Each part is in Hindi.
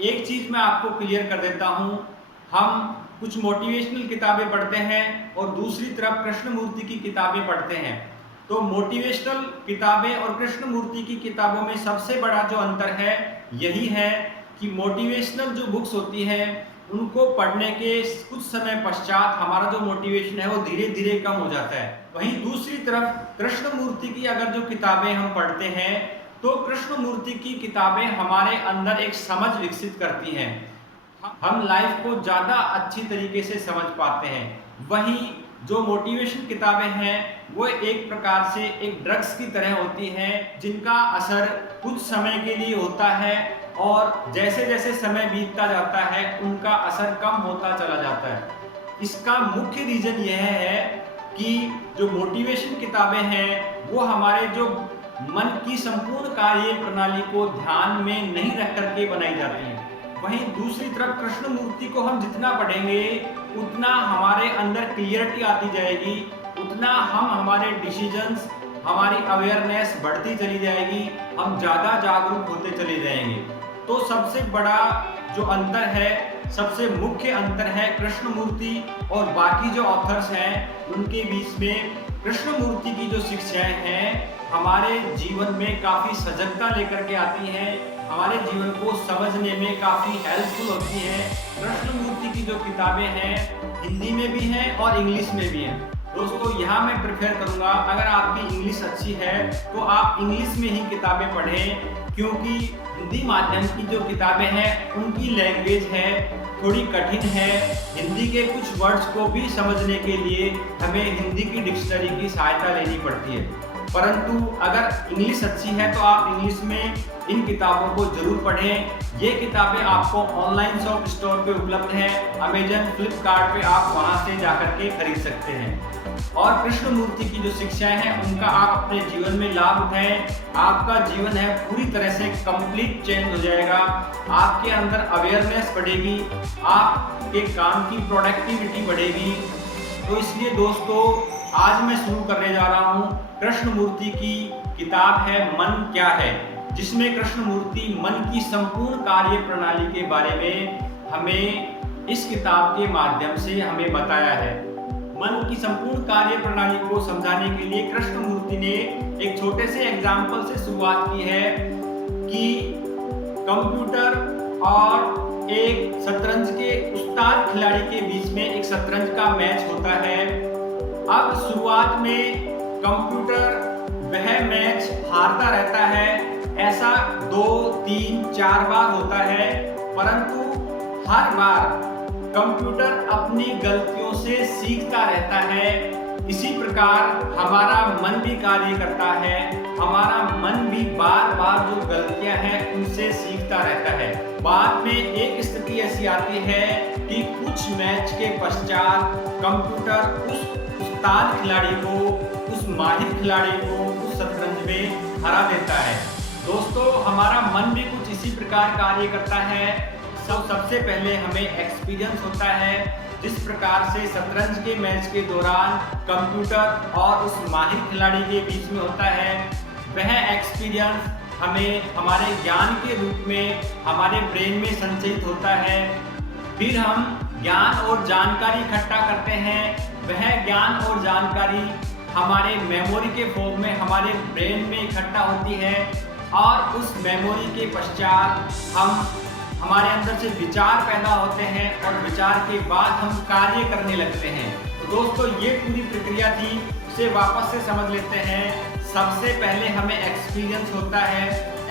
एक चीज़ मैं आपको क्लियर कर देता हूँ, हम कुछ मोटिवेशनल किताबें पढ़ते हैं और दूसरी तरफ कृष्णमूर्ति की किताबें पढ़ते हैं। तो मोटिवेशनल किताबें और कृष्णमूर्ति की किताबों में सबसे बड़ा जो अंतर है, यही है कि मोटिवेशनल जो बुक्स होती हैं, उनको पढ़ने के कुछ समय पश्चात हमारा जो मोटिवेशन है वो धीरे-धीरे कम हो जाता है। वहीं दूसरी तरफ कृष्णमूर्ति की अगर जो किताबें हम पढ़ते हैं, तो कृष्णमूर्ति की किताबें हमारे अंदर एक समझ विकसित करती हैं। हम लाइफ को ज़्यादा अच्छी तरीके से समझ पाते हैं। वहीं जो मोटिवेशन किताबें हैं, वो एक प्रकार से एक ड्रग्स की तरह होती हैं, जिनका असर कुछ समय के लिए होता है और जैसे-जैसे समय बीतता जाता है, उनका असर कम होता चला जाता है। इसका मुख्य रीज़न यह है कि जो मोटिवेशन किताबें हैं, वो हमारे जो मन की संपूर्ण कार्य प्रणाली को ध्यान में नहीं रख कर के बनाई जाती हैं। वहीं दूसरी तरफ कृष्णमूर्ति को हम जितना पढ़ेंगे, उतना हमारे अंदर क्लियरिटी आती जाएगी, उतना हम हमारे डिसीजंस, हमारी अवेयरनेस बढ़ती चली जाएगी, हम ज़्यादा जागरूक होते चले जाएंगे। तो सबसे बड़ा जो अंतर है, सबसे मुख्य अंतर है कृष्णमूर्ति और बाकी जो ऑथर्स हैं उनके बीच में। कृष्णमूर्ति की जो शिक्षाएं हैं हमारे जीवन में काफ़ी सजगता लेकर के आती हैं, हमारे जीवन को समझने में काफ़ी हेल्पफुल होती हैं। कृष्णमूर्ति की जो किताबें हैं हिंदी में भी हैं और इंग्लिश में भी हैं। दोस्तों, यहाँ मैं प्रेफर करूँगा, अगर आपकी इंग्लिश अच्छी है तो आप इंग्लिश में ही किताबें पढ़ें, क्योंकि हिंदी माध्यम की जो किताबें हैं उनकी लैंग्वेज है थोड़ी कठिन है। हिंदी के कुछ वर्ड्स को भी समझने के लिए हमें हिंदी की डिक्शनरी की सहायता लेनी पड़ती है। परंतु अगर इंग्लिश अच्छी है तो आप इंग्लिश में इन किताबों को जरूर पढ़ें। ये किताबें आपको ऑनलाइन शॉप स्टोर पे उपलब्ध हैं, अमेजन, फ्लिपकार्ट पे आप वहाँ से जाकर के खरीद सकते हैं। और कृष्णमूर्ति की जो शिक्षाएं हैं उनका आप अपने जीवन में लाभ उठाएं। आपका जीवन है पूरी तरह से कंप्लीट चेंज हो जाएगा, आपके अंदर अवेयरनेस बढ़ेगी, आपके काम की प्रोडक्टिविटी बढ़ेगी। तो इसलिए दोस्तों, आज मैं शुरू करने जा रहा हूँ कृष्णमूर्ति की किताब है मन क्या है, जिसमें कृष्णमूर्ति मन की संपूर्ण कार्य प्रणाली के बारे में हमें इस किताब के माध्यम से हमें बताया है। मन की संपूर्ण कार्य प्रणाली को समझाने के लिए कृष्णमूर्ति ने एक छोटे से एग्जाम्पल से शुरुआत की है कि कंप्यूटर और एक शतरंज के उस्ताद खिलाड़ी के बीच में एक शतरंज का मैच होता है। अब शुरुआत में कंप्यूटर वह मैच हारता रहता है, ऐसा 2, 3, 4 बार होता है, परंतु हर बार कंप्यूटर अपनी गलतियों से सीखता रहता है। इसी प्रकार हमारा मन भी कार्य करता है, हमारा मन भी बार बार जो गलतियां हैं उनसे सीखता रहता है। बाद में एक स्थिति ऐसी आती है कि कुछ मैच के पश्चात कंप्यूटर उस उस्ताद खिलाड़ी को, उस माहिर खिलाड़ी को उस शतरंज में हरा देता है। दोस्तों, हमारा मन भी कुछ इसी प्रकार कार्य करता है। सबसे पहले हमें एक्सपीरियंस होता है, जिस प्रकार से शतरंज के मैच के दौरान कंप्यूटर और उस माहिर खिलाड़ी के बीच में होता है, वह एक्सपीरियंस हमें हमारे ज्ञान के रूप में हमारे ब्रेन में संचित होता है। फिर हम ज्ञान और जानकारी इकट्ठा करते हैं, वह ज्ञान और जानकारी हमारे मेमोरी के फॉर्म में हमारे ब्रेन में इकट्ठा होती है और उस मेमोरी के पश्चात हमारे अंदर से विचार पैदा होते हैं और विचार के बाद हम कार्य करने लगते हैं। तो दोस्तों, ये पूरी प्रक्रिया थी, उसे वापस से समझ लेते हैं। सबसे पहले हमें एक्सपीरियंस होता है,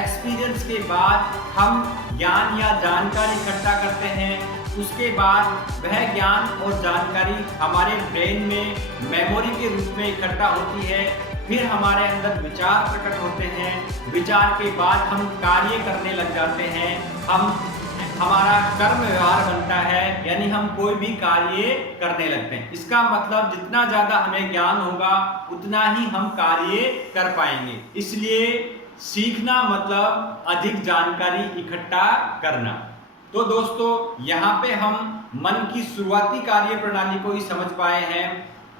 एक्सपीरियंस के बाद हम ज्ञान या जानकारी इकट्ठा करते हैं, उसके बाद वह ज्ञान और जानकारी हमारे ब्रेन में मेमोरी के रूप में इकट्ठा होती है। फिर हमारे अंदर विचार प्रकट होते हैं, विचार के बाद हम कार्य करने लग जाते हैं, हमारा कर्म व्यवहार बनता है, यानी हम कोई भी कार्य करने लगते हैं। इसका मतलब जितना ज़्यादा हमें ज्ञान होगा उतना ही हम कार्य कर पाएंगे। इसलिए सीखना मतलब अधिक जानकारी इकट्ठा करना। तो दोस्तों, यहाँ पे हम मन की शुरुआती कार्य प्रणाली को ही समझ पाए हैं।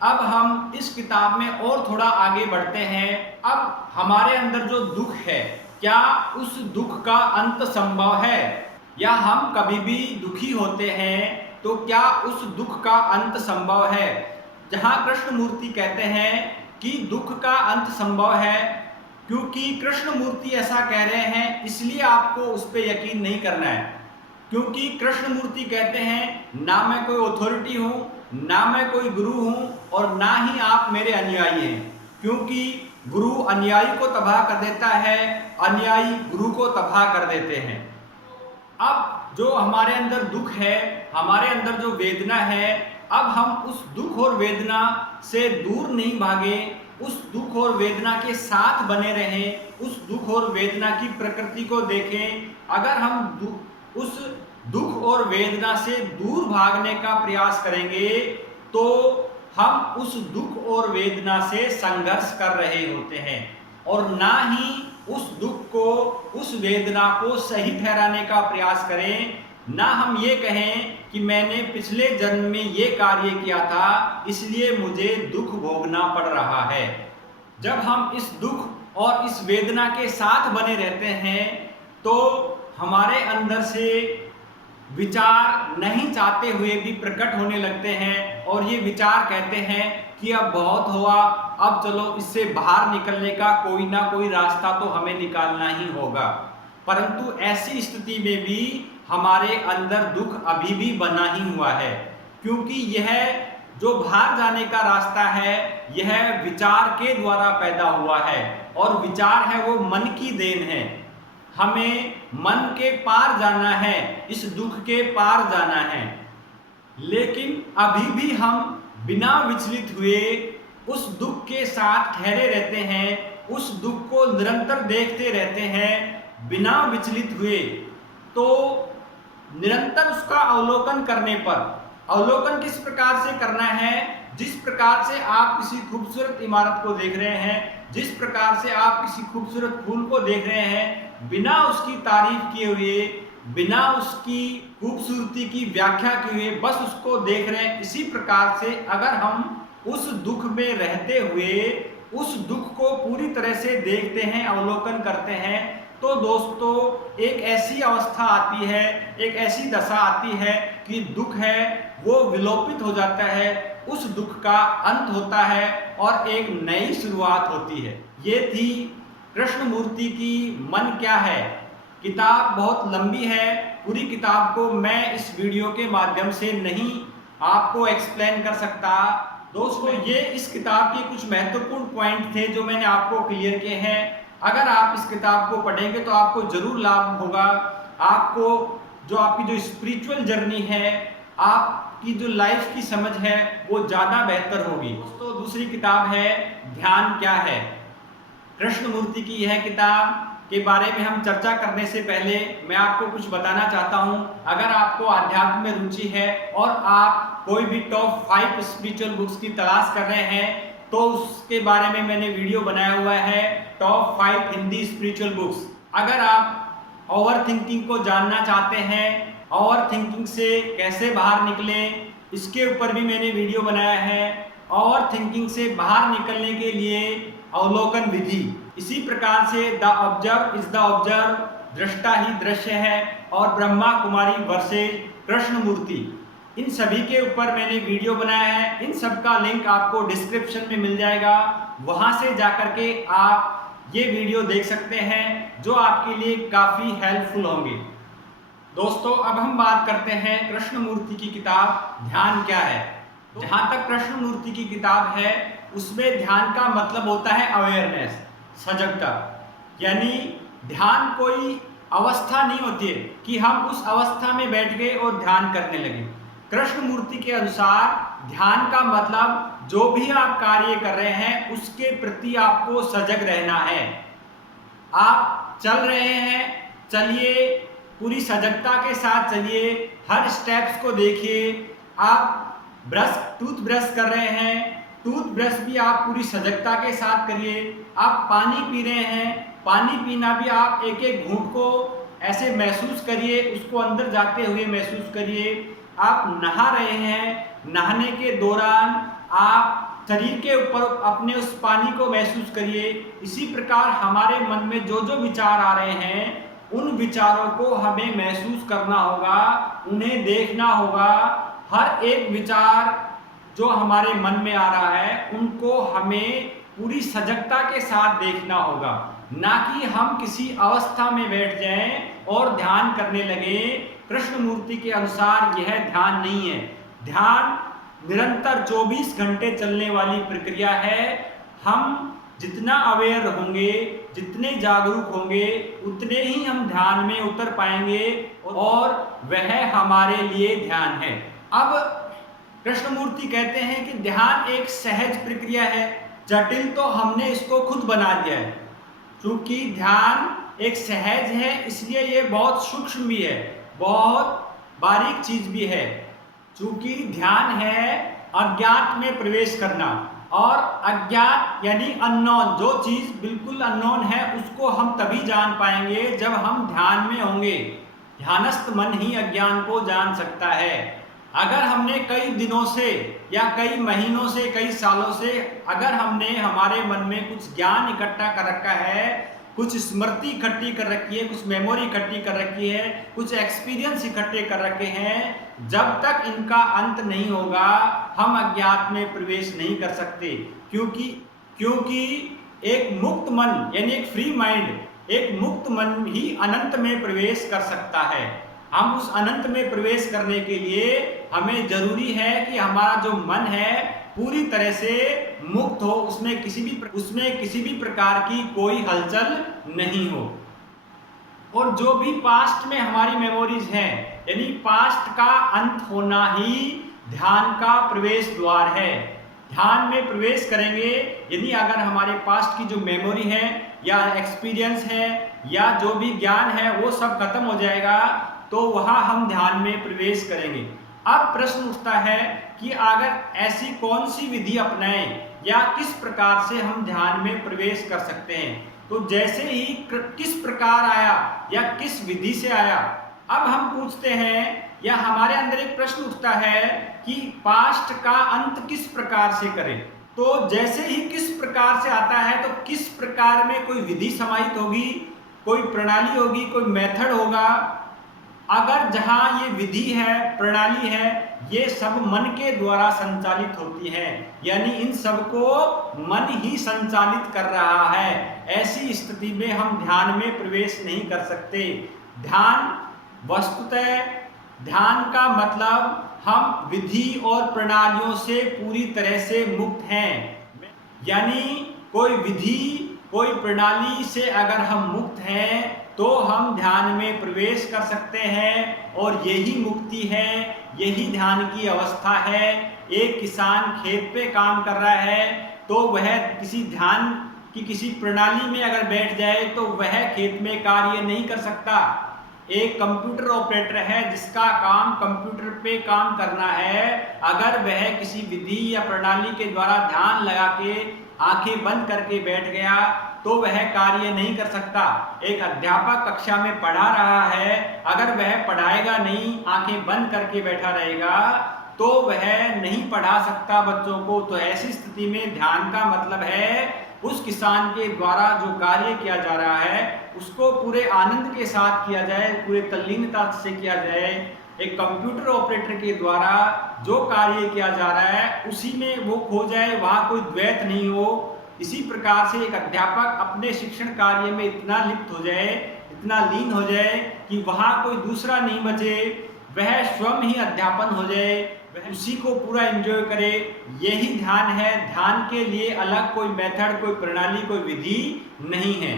अब हम इस किताब में और थोड़ा आगे बढ़ते हैं। अब हमारे अंदर जो दुख है, क्या उस दुख का अंत संभव है? या हम कभी भी दुखी होते हैं तो क्या उस दुख का अंत संभव है? जहां कृष्णमूर्ति कहते हैं कि दुख का अंत संभव है, क्योंकि कृष्णमूर्ति ऐसा कह रहे हैं इसलिए आपको उस पर यकीन नहीं करना है। क्योंकि कृष्णमूर्ति कहते हैं ना मैं कोई अथॉरिटी हूँ, ना मैं कोई गुरु हूँ और ना ही आप मेरे अनुयायी हैं। क्योंकि गुरु अनुयायी को तबाह कर देता है, अनुयायी गुरु को तबाह कर देते हैं। अब जो हमारे अंदर दुख है, हमारे अंदर जो वेदना है, अब हम उस दुख और वेदना से दूर नहीं भागे, उस दुख और वेदना के साथ बने रहें, उस दुख और वेदना की प्रकृति को देखें। अगर हम उस दुख और वेदना से दूर भागने का प्रयास करेंगे तो हम उस दुख और वेदना से संघर्ष कर रहे होते हैं, और ना ही उस दुख को, उस वेदना को सही ठहराने का प्रयास करें। ना हम ये कहें कि मैंने पिछले जन्म में ये कार्य किया था इसलिए मुझे दुख भोगना पड़ रहा है। जब हम इस दुख और इस वेदना के साथ बने रहते हैं तो हमारे अंदर से विचार नहीं चाहते हुए भी प्रकट होने लगते हैं, और ये विचार कहते हैं कि अब बहुत हुआ, अब चलो इससे बाहर निकलने का कोई ना कोई रास्ता तो हमें निकालना ही होगा। परंतु ऐसी स्थिति में भी हमारे अंदर दुख अभी भी बना ही हुआ है, क्योंकि यह जो बाहर जाने का रास्ता है यह विचार के द्वारा पैदा हुआ है, और विचार है वो मन की देन है। हमें मन के पार जाना है, इस दुख के पार जाना है। लेकिन अभी भी हम बिना विचलित हुए उस दुख के साथ ठहरे रहते हैं, उस दुख को निरंतर देखते रहते हैं बिना विचलित हुए। तो निरंतर उसका अवलोकन करने पर, अवलोकन किस प्रकार से करना है? जिस प्रकार से आप किसी खूबसूरत इमारत को देख रहे हैं, जिस प्रकार से आप किसी खूबसूरत फूल को देख रहे हैं, बिना उसकी तारीफ किए हुए, बिना उसकी खूबसूरती की व्याख्या किए हुए बस उसको देख रहे हैं, इसी प्रकार से अगर हम उस दुख में रहते हुए उस दुख को पूरी तरह से देखते हैं, अवलोकन करते हैं, तो दोस्तों एक ऐसी अवस्था आती है, एक ऐसी दशा आती है कि दुख है वो विलोपित हो जाता है, उस दुख का अंत होता है और एक नई शुरुआत होती है। ये थी कृष्णमूर्ति की मन क्या है। किताब बहुत लंबी है, पूरी किताब को मैं इस वीडियो के माध्यम से नहीं आपको एक्सप्लेन कर सकता। दोस्तों ये इस किताब के कुछ महत्वपूर्ण पॉइंट थे जो मैंने आपको क्लियर किए हैं। अगर आप इस किताब को पढ़ेंगे तो आपको जरूर लाभ होगा। आपको जो आपकी जो स्पिरिचुअल जर्नी है, आपकी जो लाइफ की समझ है वो ज़्यादा बेहतर होगी। दोस्तों दूसरी किताब है ध्यान क्या है। कृष्णमूर्ति की यह किताब के बारे में हम चर्चा करने से पहले मैं आपको कुछ बताना चाहता हूं। अगर आपको अध्यात्म में रुचि है और आप कोई भी टॉप 5 स्पिरिचुअल बुक्स की तलाश कर रहे हैं तो उसके बारे में मैंने वीडियो बनाया हुआ है, टॉप 5 हिंदी स्पिरिचुअल बुक्स। अगर आप ओवर थिंकिंग को जानना चाहते हैं, ओवर थिंकिंग से कैसे बाहर निकलें, इसके ऊपर भी मैंने वीडियो बनाया है। ओवर थिंकिंग से बाहर निकलने के लिए अवलोकन विधि, इसी प्रकार से the observe is the observe, दृष्टा ही दृश्य है, और ब्रह्मा कुमारी वर्सेज कृष्णमूर्ति, इन सभी के ऊपर मैंने वीडियो बनाया है। इन सब का लिंक आपको डिस्क्रिप्शन में मिल जाएगा, वहां से जाकर के आप ये वीडियो देख सकते हैं जो आपके लिए काफ़ी हेल्पफुल होंगे। दोस्तों अब हम बात करते हैं कृष्णमूर्ति की किताब ध्यान क्या है। जहाँ तक कृष्णमूर्ति की किताब है उसमें ध्यान का मतलब होता है अवेयरनेस, सजगता। यानी ध्यान कोई अवस्था नहीं होती है कि हम उस अवस्था में बैठ गए और ध्यान करने लगे। कृष्णमूर्ति के अनुसार ध्यान का मतलब जो भी आप कार्य कर रहे हैं उसके प्रति आपको सजग रहना है। आप चल रहे हैं, चलिए पूरी सजगता के साथ चलिए, हर स्टेप्स को देखिए। आप टूथ ब्रश कर रहे हैं, टूथ ब्रश भी आप पूरी सजगता के साथ करिए। आप पानी पी रहे हैं, पानी पीना भी आप एक एक घूंट को ऐसे महसूस करिए, उसको अंदर जाते हुए महसूस करिए। आप नहा रहे हैं, नहाने के दौरान आप शरीर के ऊपर अपने उस पानी को महसूस करिए। इसी प्रकार हमारे मन में जो जो विचार आ रहे हैं उन विचारों को हमें महसूस करना होगा, उन्हें देखना होगा। हर एक विचार जो हमारे मन में आ रहा है उनको हमें पूरी सजगता के साथ देखना होगा, ना कि हम किसी अवस्था में बैठ जाएं और ध्यान करने लगे। कृष्णमूर्ति के अनुसार यह ध्यान नहीं है। ध्यान निरंतर 24 घंटे चलने वाली प्रक्रिया है। हम जितना अवेयर होंगे, जितने जागरूक होंगे, उतने ही हम ध्यान में उतर पाएंगे और वह हमारे लिए ध्यान है। अब कृष्णमूर्ति कहते हैं कि ध्यान एक सहज प्रक्रिया है, जटिल तो हमने इसको खुद बना दिया है। क्योंकि ध्यान एक सहज है इसलिए ये बहुत सूक्ष्म भी है, बहुत बारीक चीज भी है। क्योंकि ध्यान है अज्ञात में प्रवेश करना, और अज्ञात यानी अननोन, जो चीज बिल्कुल अननोन है उसको हम तभी जान पाएंगे जब हम ध्यान में होंगे। ध्यानस्थ मन ही अज्ञान को जान सकता है। अगर हमने कई दिनों से या कई महीनों से, कई सालों से अगर हमने हमारे मन में कुछ ज्ञान इकट्ठा कर रखा है, कुछ स्मृति इकट्ठी कर रखी है, कुछ मेमोरी इकट्ठी कर रखी है, कुछ एक्सपीरियंस इकट्ठे कर रखे हैं, जब तक इनका अंत नहीं होगा हम अज्ञात में प्रवेश नहीं कर सकते। क्योंकि एक मुक्त मन यानी एक फ्री माइंड, एक मुक्त मन ही अनंत में प्रवेश कर सकता है। हम उस अनंत में प्रवेश करने के लिए हमें जरूरी है कि हमारा जो मन है पूरी तरह से मुक्त हो, उसमें किसी भी प्रकार की कोई हलचल नहीं हो। और जो भी पास्ट में हमारी मेमोरीज हैं, यानी पास्ट का अंत होना ही ध्यान का प्रवेश द्वार है। ध्यान में प्रवेश करेंगे यदि अगर हमारे पास्ट की जो मेमोरी है या एक्सपीरियंस है या जो भी ज्ञान है वो सब खत्म हो जाएगा, तो वहां हम ध्यान में प्रवेश करेंगे। अब प्रश्न उठता है कि अगर ऐसी कौन सी विधि अपनाएं या किस प्रकार से हम ध्यान में प्रवेश कर सकते हैं। तो जैसे ही किस प्रकार आया या किस विधि से आया, अब हम पूछते हैं या हमारे अंदर एक प्रश्न उठता है कि पास्ट का अंत किस प्रकार से करें। तो जैसे ही किस प्रकार से आता है तो किस प्रकार में कोई विधि समाहित होगी, कोई प्रणाली होगी, कोई मेथड होगा। अगर जहां ये विधि है, प्रणाली है, ये सब मन के द्वारा संचालित होती है, यानी इन सब को मन ही संचालित कर रहा है, ऐसी स्थिति में हम ध्यान में प्रवेश नहीं कर सकते। ध्यान वस्तुतः, ध्यान का मतलब हम विधि और प्रणालियों से पूरी तरह से मुक्त हैं। यानी कोई विधि, कोई प्रणाली से अगर हम मुक्त हैं तो हम ध्यान में प्रवेश कर सकते हैं, और यही मुक्ति है, यही ध्यान की अवस्था है। एक किसान खेत पे काम कर रहा है तो वह किसी ध्यान की किसी प्रणाली में अगर बैठ जाए तो वह खेत में कार्य नहीं कर सकता। एक कंप्यूटर ऑपरेटर है जिसका काम कंप्यूटर पे काम करना है, अगर वह किसी विधि या प्रणाली के द्वारा ध्यान लगा के आंखें बंद करके बैठ गया तो वह कार्य नहीं कर सकता। एक अध्यापक कक्षा में पढ़ा रहा है, अगर वह पढ़ाएगा नहीं, आंखें बंद करके बैठा रहेगा तो वह नहीं पढ़ा सकता बच्चों को। तो ऐसी स्थिति में ध्यान का मतलब है उस किसान के द्वारा जो कार्य किया जा रहा है उसको पूरे आनंद के साथ किया जाए, पूरे तल्लीनता से किया जाए। एक कंप्यूटर ऑपरेटर के द्वारा जो कार्य किया जा रहा है उसी में वो खो जाए, वहाँ कोई द्वैत नहीं हो। इसी प्रकार से एक अध्यापक अपने शिक्षण कार्य में इतना लिप्त हो जाए, इतना लीन हो जाए कि वहाँ कोई दूसरा नहीं बचे, वह स्वयं ही अध्यापन हो जाए, वह उसी को पूरा एंजॉय करे। यही ध्यान है। ध्यान के लिए अलग कोई मेथड, कोई प्रणाली, कोई विधि नहीं है।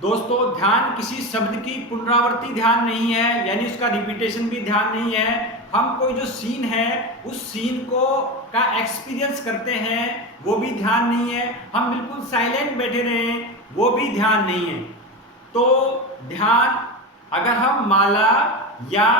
दोस्तों, ध्यान किसी शब्द की पुनरावृत्ति ध्यान नहीं है, यानी उसका रिपीटेशन भी ध्यान नहीं है। हम कोई जो सीन है उस सीन को का एक्सपीरियंस करते हैं, वो भी ध्यान नहीं है। हम बिल्कुल साइलेंट बैठे रहें, वो भी ध्यान नहीं है। तो ध्यान, अगर हम माला या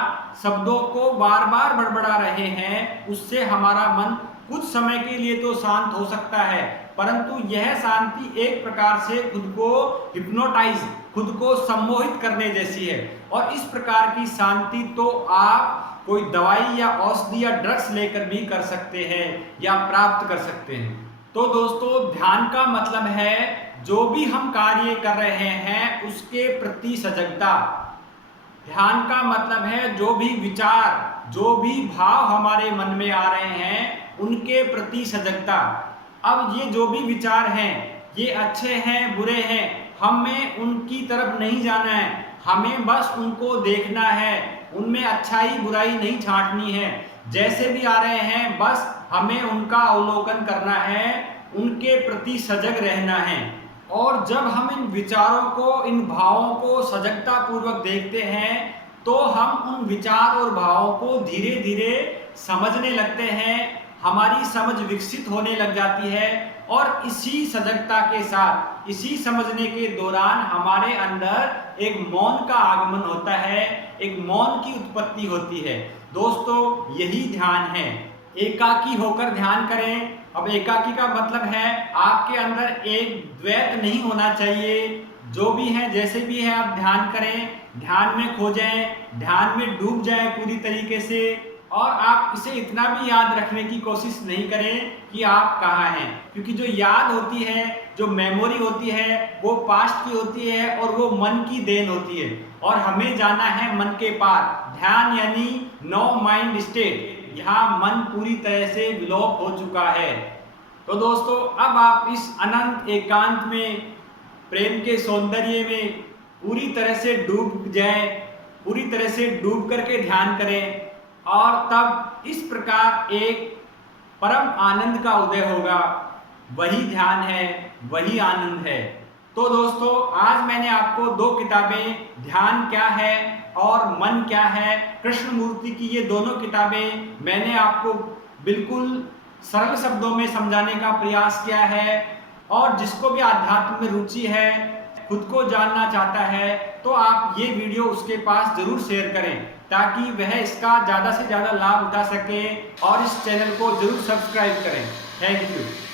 शब्दों को बार बार बड़बड़ा रहे हैं, उससे हमारा मन कुछ समय के लिए तो शांत हो सकता है, परंतु यह शांति एक प्रकार से खुद को हिप्नोटाइज, खुद को सम्मोहित करने जैसी है। और इस प्रकार की शांति तो आप कोई दवाई या औषधि या ड्रग्स लेकर भी कर सकते हैं या प्राप्त कर सकते हैं। तो दोस्तों, ध्यान का मतलब है जो भी हम कार्य कर रहे हैं उसके प्रति सजगता, ध्यान का मतलब है जो भी विचार, जो भी भाव हमारे मन में आ रहे हैं उनके प्रति सजगता। अब ये जो भी विचार हैं, ये अच्छे हैं बुरे हैं, हमें उनकी तरफ नहीं जाना है, हमें बस उनको देखना है, उनमें अच्छाई बुराई नहीं छांटनी है। जैसे भी आ रहे हैं बस हमें उनका अवलोकन करना है, उनके प्रति सजग रहना है। और जब हम इन विचारों को, इन भावों को सजगता पूर्वक देखते हैं तो हम उन विचार और भावों को धीरे धीरे समझने लगते हैं, हमारी समझ विकसित होने लग जाती है और इसी सजगता के साथ, इसी समझने के दौरान हमारे अंदर एक मौन का आगमन होता है, एक मौन की उत्पत्ति होती है। दोस्तों यही ध्यान है, एकाकी होकर ध्यान करें। अब एकाकी का मतलब है आपके अंदर एक द्वैत नहीं होना चाहिए, जो भी है जैसे भी है आप ध्यान करें, ध्यान में खो जाएं, ध्यान में डूब जाएं पूरी तरीके से। और आप इसे इतना भी याद रखने की कोशिश नहीं करें कि आप कहाँ हैं, क्योंकि जो याद होती है, जो मेमोरी होती है, वो पास्ट की होती है और वो मन की देन होती है और हमें जाना है मन के पार। ध्यान यानी नो माइंड स्टेट, यहाँ मन पूरी तरह से विलोप हो चुका है। तो दोस्तों अब आप इस अनंत एकांत में, प्रेम के सौंदर्य में पूरी तरह से डूब जाएं, पूरी तरह से डूब करके ध्यान करें और तब इस प्रकार एक परम आनंद का उदय होगा। वही ध्यान है, वही आनंद है। तो दोस्तों आज मैंने आपको दो किताबें, ध्यान क्या है और मन क्या है, कृष्णमूर्ति की ये दोनों किताबें मैंने आपको बिल्कुल सरल शब्दों में समझाने का प्रयास किया है। और जिसको भी आध्यात्म में रुचि है, खुद को जानना चाहता है, तो आप ये वीडियो उसके पास जरूर शेयर करें ताकि वह इसका ज़्यादा से ज़्यादा लाभ उठा सके और इस चैनल को जरूर सब्सक्राइब करें। Thank you.